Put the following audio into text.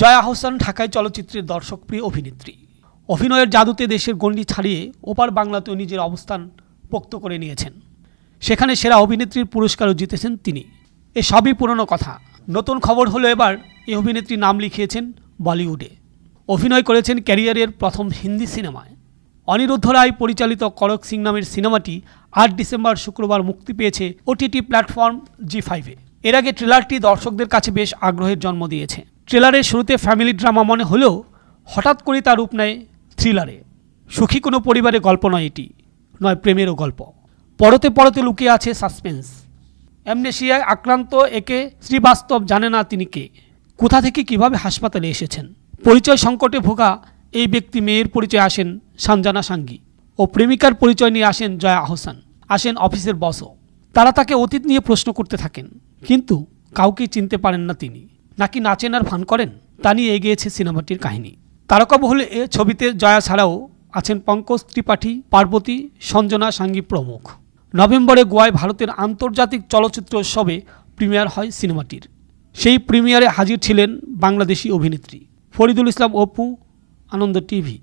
জয়া আহসান ঢাকায় চলচ্চিত্রের দর্শকপ্রিয় অভিনেত্রী। অভিনয়ের জাদুতে দেশের গণ্ডি ছাড়িয়ে ওপার বাংলাতেও নিজের অবস্থান পোক্ত করে নিয়েছেন। সেখানে সেরা অভিনেত্রীর পুরস্কারও জিতেছেন তিনি। এসবই পুরনো কথা। নতুন খবর হলো এবার এই অভিনেত্রী নাম লিখিয়েছেন বলিউডে। অভিনয় করেছেন ক্যারিয়ারের প্রথম হিন্দি সিনেমায়। অনিরুদ্ধ রায় পরিচালিত করক সিং নামের সিনেমাটি ৮ ডিসেম্বর শুক্রবার মুক্তি পেয়েছে ওটিটি প্ল্যাটফর্ম জি5-এ। এর আগে ট্রেলারটি দর্শকদের কাছে বেশ আগ্রহের জন্ম দিয়েছে। ট্রেলারের শুরুতে ফ্যামিলি ড্রামা মনে হলেও হঠাৎ করে তার রূপ নেয় থ্রিলারে। সুখী কোনো পরিবারের গল্প নয়, এটি নয় প্রেমেরও গল্প। পরতে পরতে লুকিয়ে আছে সাসপেন্স। অ্যামনেশিয়ায় আক্রান্ত একে শ্রীবাস্তব জানে না তিনি কে, কোথা থেকে কিভাবে হাসপাতালে এসেছেন। পরিচয় সংকটে ভোগা এই ব্যক্তি মেয়ের পরিচয় আসেন সানজানা সাঙ্গী ও প্রেমিকার পরিচয় নিয়ে আসেন জয়া আহসান। আসেন অফিসের বসও। তারা তাকে অতীত নিয়ে প্রশ্ন করতে থাকেন, কিন্তু কাউকেই চিনতে পারেন না তিনি। নাকি নাচেন আর ফান করেন, তা নিয়ে এগিয়েছে সিনেমাটির কাহিনী। তারকাবহুল এ ছবিতে জয়া ছাড়াও আছেন পঙ্কজ ত্রিপাঠী, পার্বতী, সঞ্জনা সাঙ্গী প্রমুখ। নভেম্বরে গোয়ায় ভারতের আন্তর্জাতিক চলচ্চিত্র উৎসবে প্রিমিয়ার হয় সিনেমাটির। সেই প্রিমিয়ারে হাজির ছিলেন বাংলাদেশি অভিনেত্রী ফরিদুল ইসলাম অপু। আনন্দ টিভি।